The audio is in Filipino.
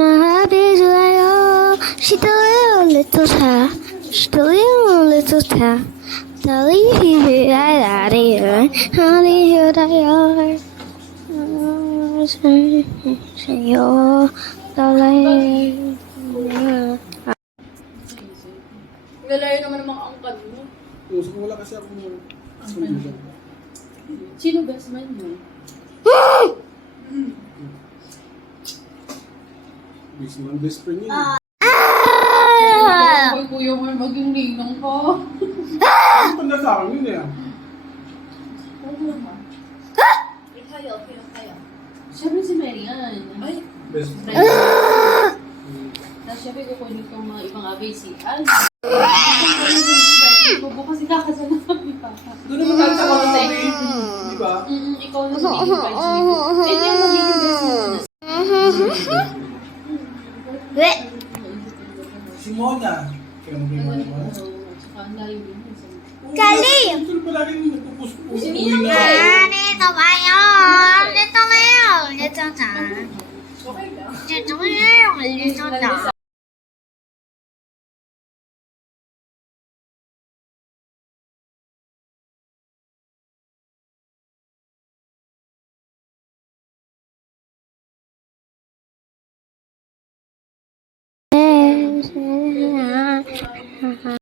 happy 좋아요. She do a little tap. She do a little tap. Dolly here, I here, honey here, I sa'yo, Dolly. Lalayo naman ang mga angkan mo. Gusto ko wala kasi ako mo. Sino best man mo? Best friend niya. Ay, kuya mo maging ninong ko. Ano tanda sa akin yun eh? Siyempre si Marian. Ay, Best friend. tapos siyempre kukunin ko mga ibang abay si Al. Bukas ikakasal na kami pa. Doon naman tayo sa konti. Di ba? Ikaw na mag-invite sa ito. Pwede yung magiging best mo. Si Mona. Kaya mag-iwan mo. Tsaka ang layo din. Kali! Ito palagi nagpupus-pus. Sino Uwi na. Dito kayo! Dito kayo! Dito na. Okay lang. Dito kayo! Dito na.